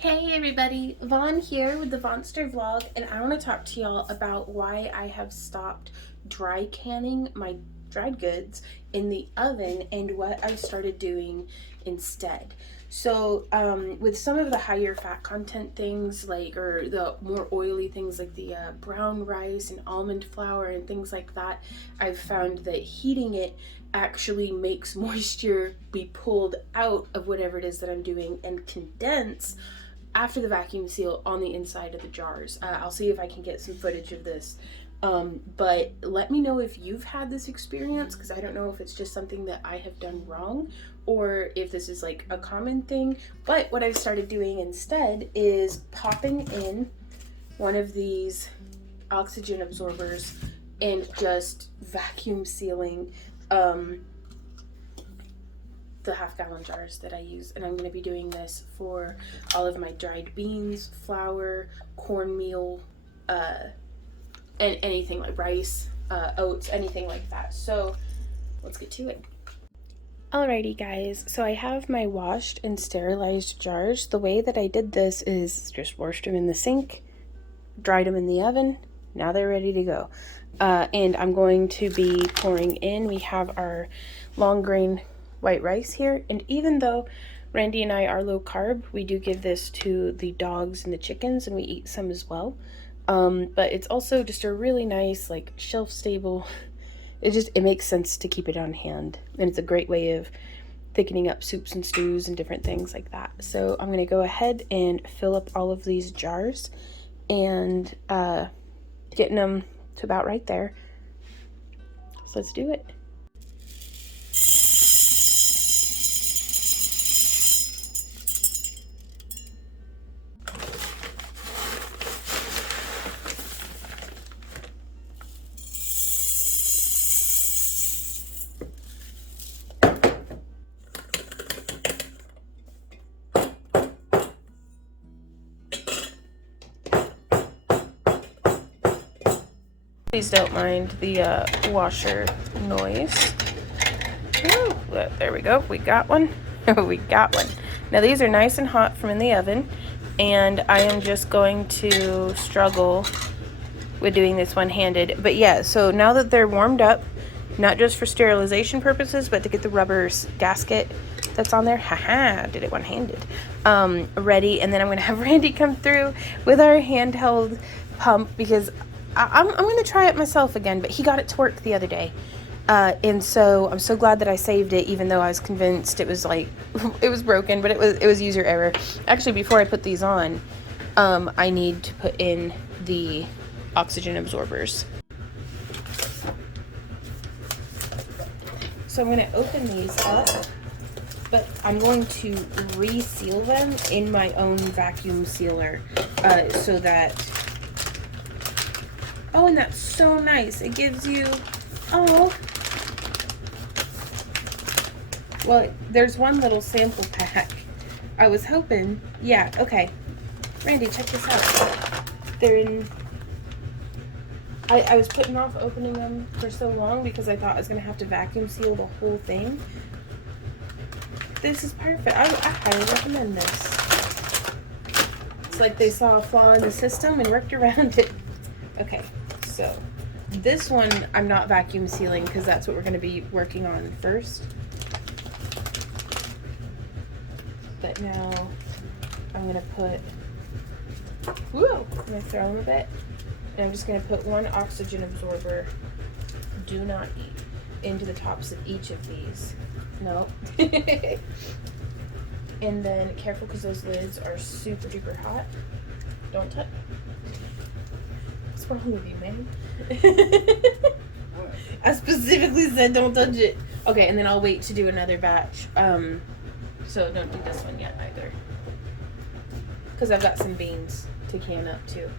Hey everybody, Vaughn here with the Vonster vlog, and I want to talk to y'all about why I have stopped dry canning my dried goods in the oven and what I started doing instead. So with some of the higher fat content things or the more oily things like the brown rice and almond flour and things like that, I've found that heating it actually makes moisture be pulled out of whatever it is that I'm doing and condense after the vacuum seal on the inside of the jars. I'll see if I can get some footage of this. But let me know if you've had this experience, because I don't know if it's just something that I have done wrong or if this is like a common thing. But what I've started doing instead is popping in one of these oxygen absorbers and just vacuum sealing the half-gallon jars that I use. And I'm going to be doing this for all of my dried beans, flour, cornmeal, and anything like rice, oats, anything like that. So let's get to it. Alrighty guys, so I have my washed and sterilized jars. The way that I did this is just washed them in the sink, dried them in the oven. Now they're ready to go. And I'm going to be pouring in. We have our long grain white rice here, and even though Randy and I are low carb, we do give this to the dogs and the chickens, and we eat some as well. But it's also just a really nice, like, shelf stable. It makes sense to keep it on hand, and it's a great way of thickening up soups and stews and different things like that. So I'm going to go ahead and fill up all of these jars and getting them to about right there. So let's do it. Please don't mind the washer noise. Ooh, there we go. We got one. We got one. Now these are nice and hot from in the oven, and I am just going to struggle with doing this one-handed. But yeah, so now that they're warmed up, not just for sterilization purposes, but to get the rubber gasket that's on there, haha, did it one-handed, ready. And then I'm going to have Randy come through with our handheld pump, because I'm going to try it myself again, but he got it to work the other day. And so I'm so glad that I saved it, even though I was convinced it was like, it was broken, but it was user error. Actually, before I put these on, I need to put in the oxygen absorbers. So I'm going to open these up, but I'm going to reseal them in my own vacuum sealer, so that... Oh, and that's so nice. It gives you, oh, well, there's one little sample pack. I was hoping, yeah, okay. Randy, check this out. They're in, I was putting off opening them for so long because I thought I was going to have to vacuum seal the whole thing. This is perfect. I highly recommend this. It's like they saw a flaw in the system and worked around it. Okay, so this one I'm not vacuum sealing because that's what we're going to be working on first. But now I'm going to put, I'm going to throw them a bit. And I'm just going to put one oxygen absorber, do not eat, into the tops of each of these. No. And then careful, because those lids are super duper hot. Don't touch. What's wrong with you, man? I specifically said don't touch it. Okay, and then I'll wait to do another batch. So don't do this one yet either, because I've got some beans to can up too.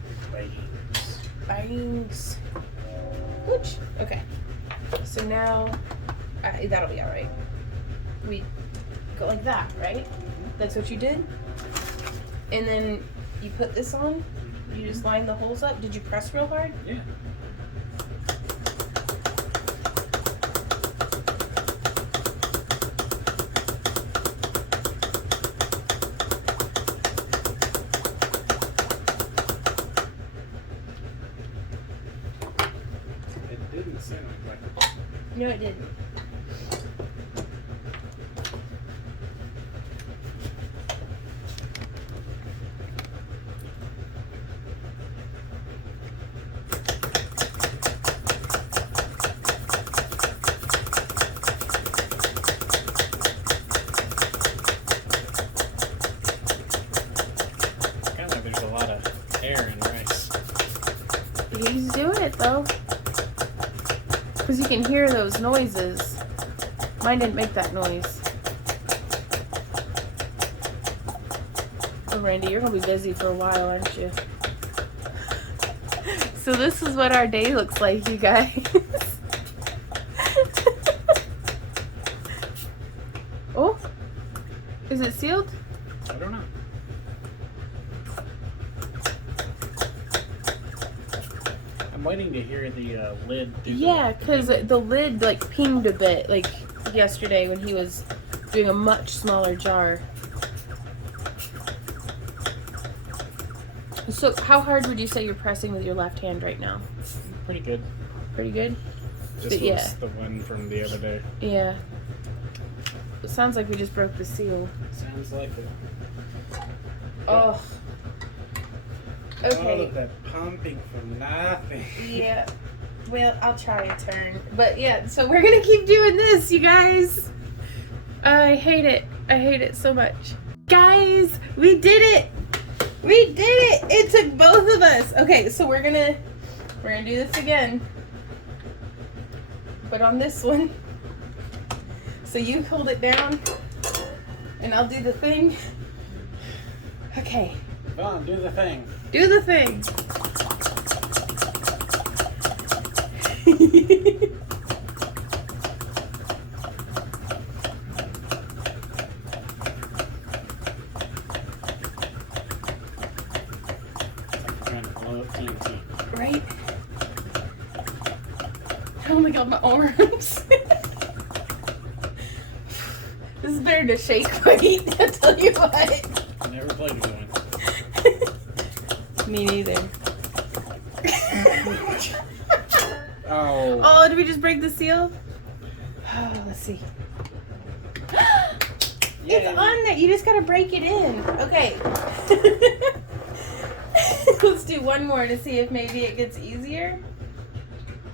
Beans. Which, okay. So now that'll be all right. We go like that, right? That's what you did. And then you put this on. You just line the holes up. Did you press real hard? Yeah. No, it didn't. Kind of like there's a lot of air in rice. He's doing it though. Because you can hear those noises. Mine didn't make that noise. Oh, Randy, you're going to be busy for a while, aren't you? So this is what our day looks like, you guys. Oh, is it sealed? I don't know. I'm waiting to hear the lid. Yeah, because the lid like pinged a bit, like yesterday when he was doing a much smaller jar. So how hard would you say you're pressing with your left hand right now? Pretty good. Pretty good? This But was yeah. the one from the other day. Yeah. It sounds like we just broke the seal. Sounds like it. Oh. All Okay. of that pumping for nothing. Yeah. Well, I'll try a turn. But yeah, so we're gonna keep doing this, you guys. I hate it. I hate it so much. Guys, we did it! We did it! It took both of us. Okay, so we're gonna do this again. But on this one. So you hold it down and I'll do the thing. Okay. Vaughn, do the thing. Do the thing. Trying to blow up TNT. Right? Oh my god, my arms. This is better to shake weight, I'll tell you what. Never played with one. Me neither. Oh. Oh, did we just break the seal? Oh, let's see. It's on there. You just gotta break it in. Okay. Let's do one more to see if maybe it gets easier.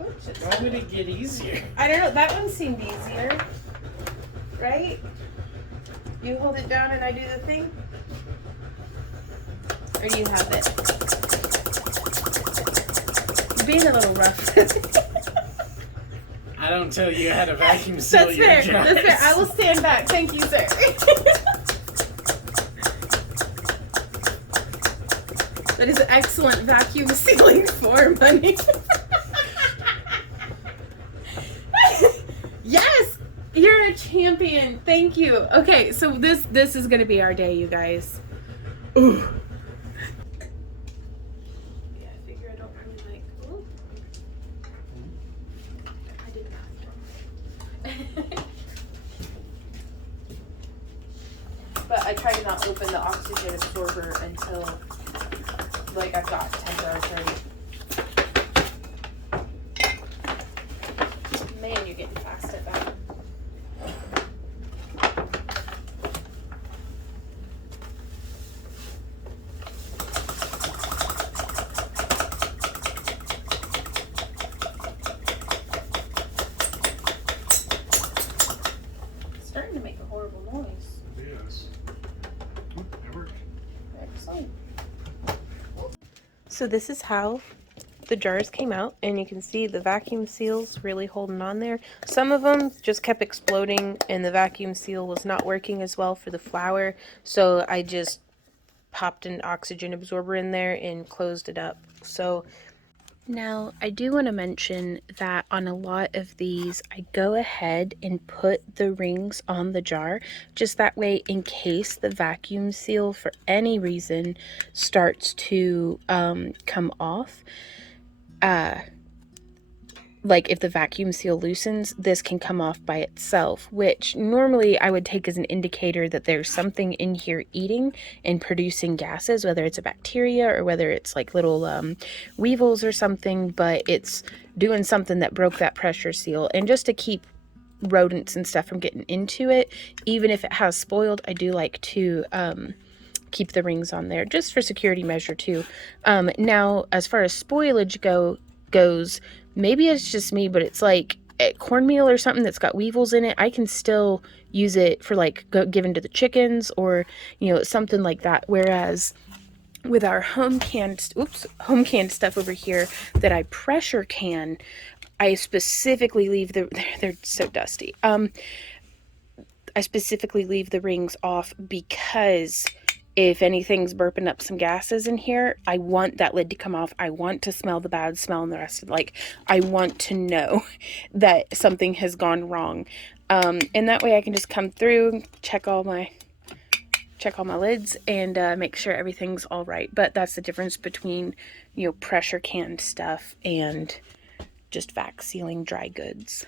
Oops, Why would it get easier? I don't know. That one seemed easier. Right? You hold it down and I do the thing? Or do you have it? You're being a little rough. I don't tell you how to vacuum seal That's your fair. jars. That's fair. I will stand back. Thank you, sir. That is excellent vacuum sealing form, honey. Yes! You're a champion. Thank you. Okay, so this is gonna be our day, you guys. Ooh. Yeah, I figure I don't really like. Ooh. I did that. But I try to not open the oxygen absorber until like I've got 10 jars ready. Man, you're getting fast at that. It's starting to make a horrible noise. Yes. That worked. Excellent. So this is how the jars came out, and you can see the vacuum seals really holding on there. Some of them just kept exploding and the vacuum seal was not working as well for the flour, so I just popped an oxygen absorber in there and closed it up. So now I do want to mention that on a lot of these I go ahead and put the rings on the jar, just that way in case the vacuum seal for any reason starts to come off. like if the vacuum seal loosens, this can come off by itself, which normally I would take as an indicator that there's something in here eating and producing gases, whether it's a bacteria or whether it's like little weevils or something, but it's doing something that broke that pressure seal. And just to keep rodents and stuff from getting into it, even if it has spoiled, I do like to keep the rings on there just for security measure too. Now, as far as spoilage goes, maybe it's just me, but it's like cornmeal or something that's got weevils in it, I can still use it for like giving to the chickens or, you know, something like that. Whereas with our home canned stuff over here that I pressure can, I specifically leave they're so dusty. I specifically leave the rings off because if anything's burping up some gases in here, I want that lid to come off. I want to smell the bad smell and the rest of I want to know that something has gone wrong. And that way I can just come through, check all my lids and make sure everything's all right. But that's the difference between, you know, pressure canned stuff and just vac sealing dry goods.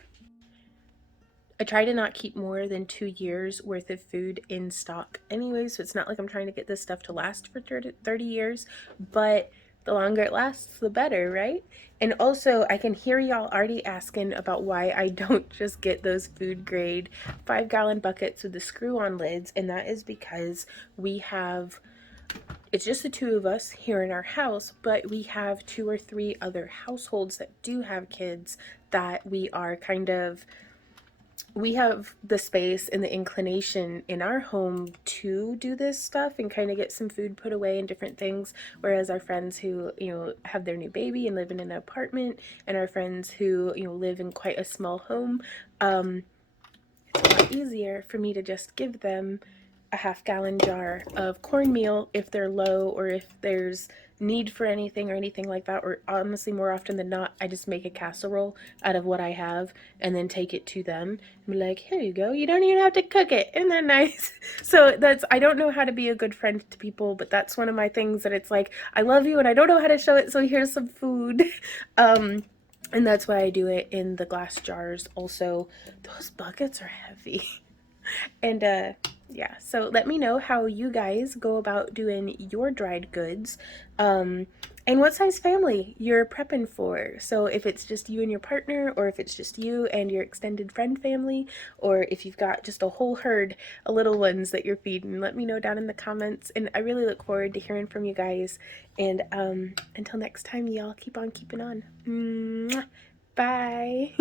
I try to not keep more than 2 years worth of food in stock anyway, so it's not like I'm trying to get this stuff to last for 30 years, but the longer it lasts, the better, right? And also, I can hear y'all already asking about why I don't just get those food grade 5-gallon buckets with the screw-on lids, and that is because it's just the two of us here in our house, but we have 2 or 3 other households that do have kids that we have the space and the inclination in our home to do this stuff and kind of get some food put away and different things, whereas our friends who, you know, have their new baby and live in an apartment, and our friends who, you know, live in quite a small home, it's a lot easier for me to just give them a 1/2-gallon jar of cornmeal if they're low or if there's need for anything or anything like that. Or honestly, more often than not, I just make a casserole out of what I have and then take it to them and be like, here you go, you don't even have to cook it, isn't that nice? So I don't know how to be a good friend to people, but that's one of my things that it's like, I love you and I don't know how to show it, so here's some food. And that's why I do it in the glass jars. Also, those buckets are heavy. And yeah, so let me know how you guys go about doing your dried goods, and what size family you're prepping for. So if it's just you and your partner, or if it's just you and your extended friend family, or if you've got just a whole herd of little ones that you're feeding, let me know down in the comments. And I really look forward to hearing from you guys. And until next time, y'all, keep on keeping on. Mwah. Bye.